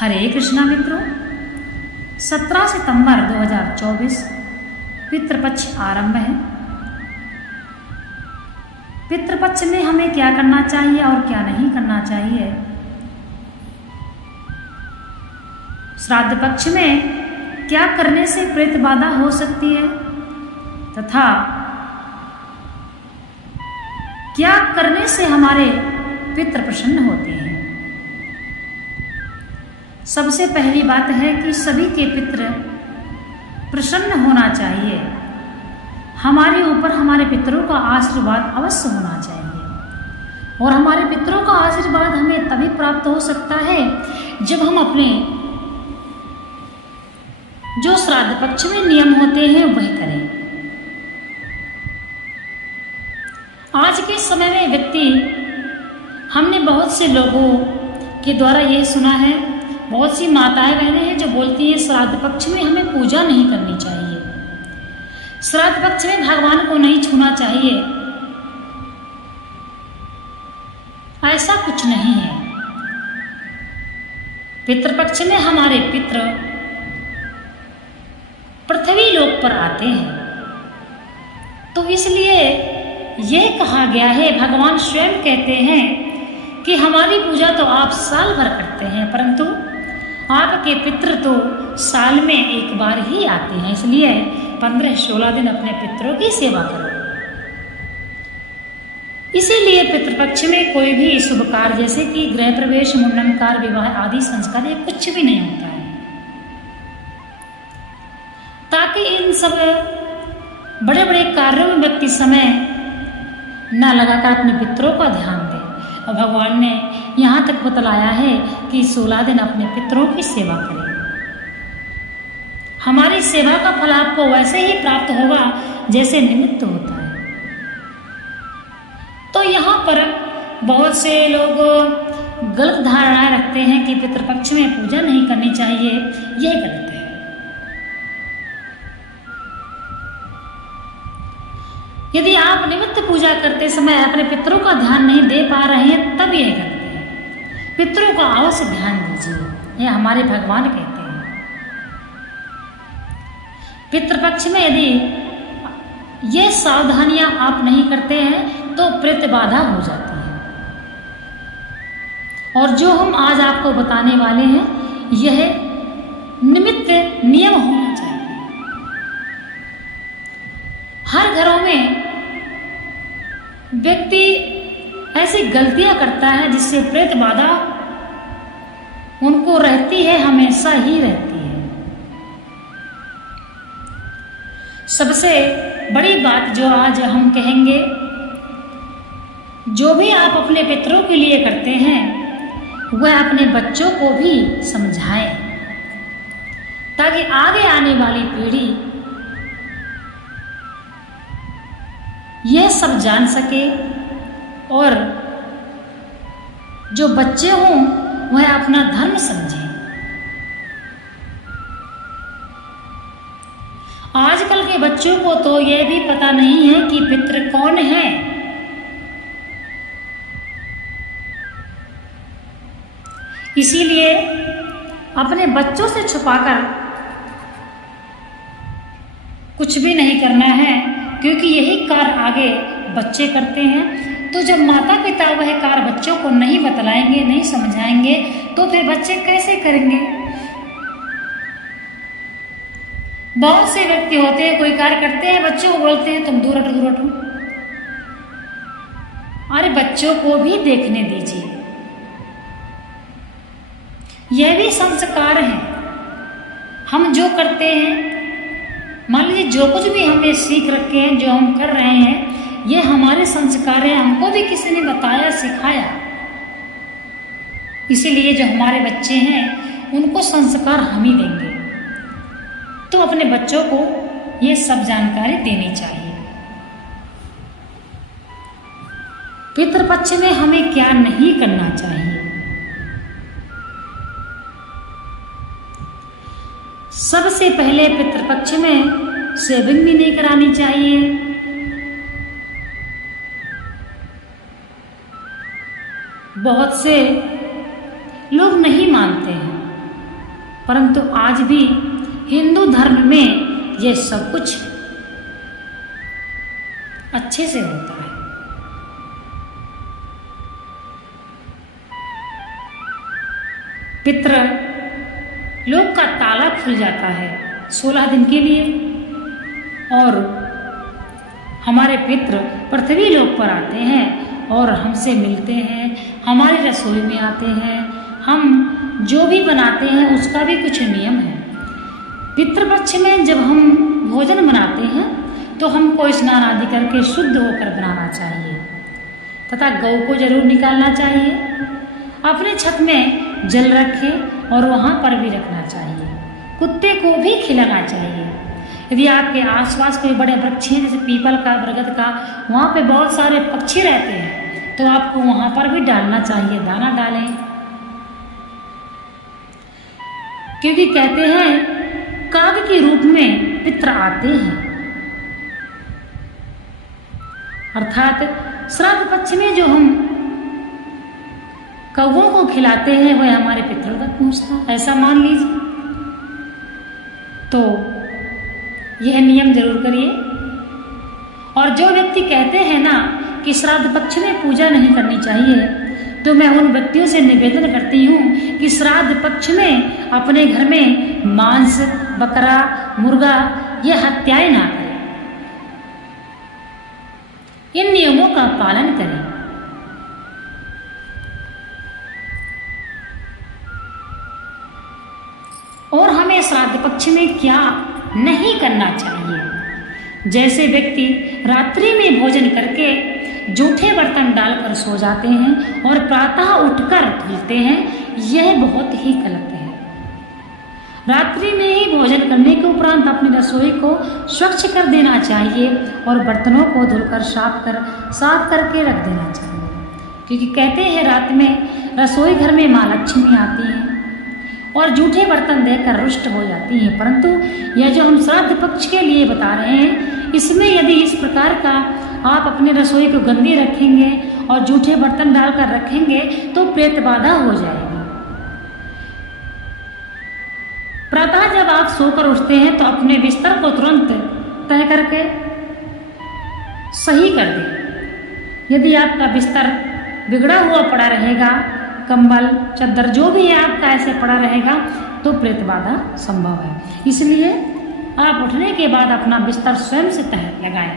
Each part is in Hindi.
हरे कृष्णा मित्रों, 17 सितंबर 2024 पितृपक्ष आरंभ है। पितृपक्ष में हमें क्या करना चाहिए और क्या नहीं करना चाहिए। श्राद्ध पक्ष में क्या करने से प्रेत बाधा हो सकती है तथा क्या करने से हमारे पितृ प्रसन्न होते हैं। सबसे पहली बात है कि सभी के पितृ प्रसन्न होना चाहिए। हमारे ऊपर हमारे पितरों का आशीर्वाद अवश्य होना चाहिए और हमारे पितरों का आशीर्वाद हमें तभी प्राप्त हो सकता है जब हम अपने जो श्राद्ध पक्ष में नियम होते हैं वह करें। आज के समय में व्यक्ति, हमने बहुत से लोगों के द्वारा यह सुना है, बहुत सी माताएं बहनें हैं जो बोलती हैं श्राद्ध पक्ष में हमें पूजा नहीं करनी चाहिए, श्राद्ध पक्ष में भगवान को नहीं छूना चाहिए। ऐसा कुछ नहीं है। पितृपक्ष में हमारे पितृ पृथ्वी लोक पर आते हैं, तो इसलिए यह कहा गया है, भगवान स्वयं कहते हैं कि हमारी पूजा तो आप साल भर करते हैं परंतु आपके पितृ तो साल में एक बार ही आते हैं, इसलिए 15-16 दिन अपने पितरों की सेवा करो। इसीलिए पितृपक्ष में कोई भी शुभ कार्य जैसे कि गृह प्रवेश, मुंडन कार्य, विवाह आदि संस्कार ये कुछ भी नहीं होता है, ताकि इन सब बड़े बड़े कार्यों में व्यक्ति समय न लगाकर अपने पितरों का ध्यान दे। और भगवान ने यहाँ तक बतलाया है कि 16 दिन अपने पितरों की सेवा करें। हमारी सेवा का फल आपको वैसे ही प्राप्त होगा जैसे निमित्त होता है। तो यहाँ पर बहुत से लोग गलत धारणाएं रखते हैं कि पितृपक्ष में पूजा नहीं करनी चाहिए, यह गलत है। यदि आप निमित्त पूजा करते समय अपने पितरों का ध्यान नहीं दे पा रहे हैं तब यह करते हैं। पितरों का अवश्य ध्यान दीजिए, यह हमारे भगवान कहते हैं। पितृपक्ष में यदि ये सावधानियां आप नहीं करते हैं तो प्रेत बाधा हो जाती है। और जो हम आज आपको बताने वाले हैं यह निमित्त नियम होना चाहिए। हर घरों में व्यक्ति ऐसी गलतियां करता है जिससे प्रेत बाधा उनको रहती है, हमेशा ही रहती है। सबसे बड़ी बात जो आज हम कहेंगे, जो भी आप अपने पितरों के लिए करते हैं वह अपने बच्चों को भी समझाएं ताकि आगे आने वाली पीढ़ी यह सब जान सके और जो बच्चे हों वह अपना धर्म समझें। आजकल के बच्चों को तो यह भी पता नहीं है कि पितृ कौन है। इसीलिए अपने बच्चों से छुपाकर कुछ भी नहीं करना है, क्योंकि यही कार्य आगे बच्चे करते हैं। तो जब माता पिता वह कार्य बच्चों को नहीं बतलाएंगे, नहीं समझाएंगे, तो फिर बच्चे कैसे करेंगे। बहुत से व्यक्ति होते हैं, कोई कार्य करते हैं, बच्चों को बोलते हैं तुम दूर हटो, दूर हटो। अरे बच्चों को भी देखने दीजिए, यह भी संस्कार है। हम जो करते हैं, मान लीजिए जो कुछ भी हमने सीख रखे हैं, जो हम कर रहे हैं, ये हमारे संस्कार हैं, हमको भी किसी ने बताया, सिखाया। इसीलिए जो हमारे बच्चे हैं उनको संस्कार हम ही देंगे। तो अपने बच्चों को ये सब जानकारी देनी चाहिए। पितृपक्ष में हमें क्या नहीं करना चाहिए। सबसे पहले पितृपक्ष में सेविंग भी नहीं करानी चाहिए। बहुत से लोग नहीं मानते हैं, परंतु आज भी हिंदू धर्म में ये सब कुछ अच्छे से होता है। पितृ लोक का ताला खुल जाता है 16 दिन के लिए और हमारे पितृ पृथ्वी लोक पर आते हैं और हमसे मिलते हैं, हमारी रसोई में आते हैं। हम जो भी बनाते हैं उसका भी कुछ नियम है। पितृपक्ष में जब हम भोजन बनाते हैं तो हमको स्नान आदि करके शुद्ध होकर बनाना चाहिए तथा गौ को जरूर निकालना चाहिए। अपने छत में जल रखें और वहाँ पर भी रखना चाहिए। कुत्ते को भी खिलाना चाहिए। यदि आपके आसपास कोई बड़े वृक्ष हैं जैसे पीपल का, बरगद का, वहाँ पे बहुत सारे पक्षी रहते हैं तो आपको वहाँ पर भी डालना चाहिए, दाना डालें। क्योंकि कहते हैं काग के रूप में पितृ आते हैं, अर्थात श्राद्ध पक्ष में जो हम कौवों को खिलाते हैं वह हमारे पितरों तक पहुंचता है, ऐसा मान लीजिए। तो यह नियम जरूर करिए। और जो व्यक्ति कहते हैं ना कि श्राद्ध पक्ष में पूजा नहीं करनी चाहिए, तो मैं उन व्यक्तियों से निवेदन करती हूँ कि श्राद्ध पक्ष में अपने घर में मांस, बकरा, मुर्गा ये हत्याएं ना करें। इन नियमों का पालन करें। और हमें श्राद्ध पक्ष में क्या नहीं करना चाहिए। जैसे व्यक्ति रात्रि में भोजन करके जूठे बर्तन डालकर सो जाते हैं और प्रातः उठकर धुलते हैं, यह बहुत ही गलत है। रात्रि में ही भोजन करने के उपरांत अपनी रसोई को स्वच्छ कर देना चाहिए और बर्तनों को धुलकर साफ करके रख देना चाहिए। क्योंकि कहते हैं रात में रसोई घर में माँ लक्ष्मी आती हैं और जूठे बर्तन देकर रुष्ट हो जाती हैं। परंतु यह जो हम श्राद्ध पक्ष के लिए बता रहे हैं, इसमें यदि इस प्रकार का आप अपनी रसोई को गंदी रखेंगे और जूठे बर्तन डालकर रखेंगे तो प्रेत बाधा हो जाएगी। प्रातः जब आप सोकर उठते हैं तो अपने बिस्तर को तुरंत तय करके सही कर दें। यदि आपका बिस्तर बिगड़ा हुआ पड़ा रहेगा, कंबल, चद्दर जो भी है आपका ऐसे पड़ा रहेगा तो प्रेत बाधा संभव है। इसलिए आप उठने के बाद अपना बिस्तर स्वयं से तह लगाएं।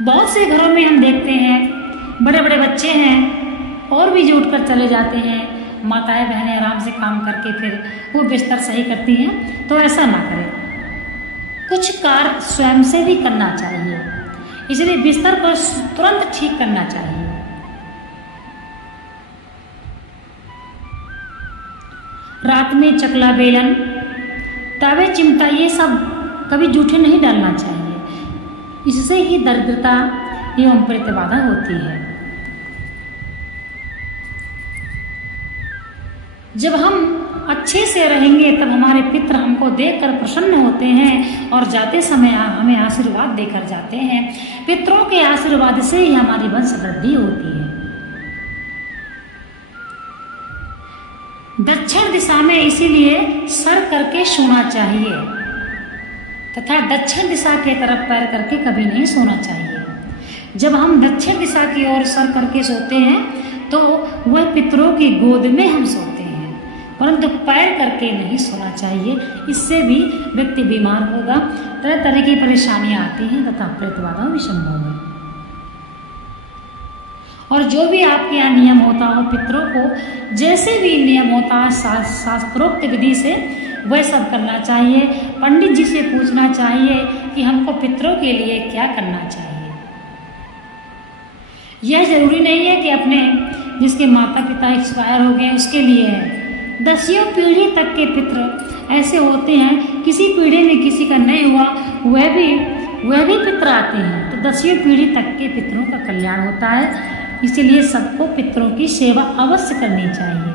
बहुत से घरों में हम देखते हैं बड़े बड़े बच्चे हैं और भी जो उठकर चले जाते हैं, माताएं बहनें आराम से काम करके फिर वो बिस्तर सही करती हैं, तो ऐसा ना करें। कुछ कार्य स्वयं से भी करना चाहिए, इसलिए बिस्तर को तुरंत ठीक करना चाहिए। रात में चकला, बेलन, तवे, चिमटा ये सब कभी जूठे नहीं डालना चाहिए। इससे ही दरिद्रता एवं प्रेत बाधा होती है। जब हम अच्छे से रहेंगे तब हमारे पितृ हमको देखकर प्रसन्न होते हैं और जाते समय हमें आशीर्वाद देकर जाते हैं। पितरों के आशीर्वाद से ही हमारी वंश वृद्धि होती है। दक्षिण दिशा में इसीलिए सर करके सोना चाहिए तथा दक्षिण दिशा के तरफ पैर करके कभी नहीं सोना चाहिए। जब हम दक्षिण दिशा की ओर सर करके सोते हैं तो वह पितरों की गोद में हम सोते हैं, परंतु पैर करके नहीं सोना चाहिए। इससे भी व्यक्ति बीमार होगा, तरह तरह की परेशानियां आती हैं तथा प्रेत बाधा भी संभव है। और जो भी आपके यहाँ नियम होता हो पितरों को जैसे भी नियम होता है शास्त्रोक्त विधि से वह सब करना चाहिए। पंडित जी से पूछना चाहिए कि हमको पितरों के लिए क्या करना चाहिए। यह जरूरी नहीं है कि अपने जिसके माता पिता एक्सपायर हो गए उसके लिए है। 10वीं पीढ़ी तक के पितृ ऐसे होते हैं, किसी पीढ़ी में किसी का नहीं हुआ वह भी पितृ आते हैं, तो 10वीं पीढ़ी तक के पितरों का कल्याण होता है। इसलिए सबको पितरों की सेवा अवश्य करनी चाहिए।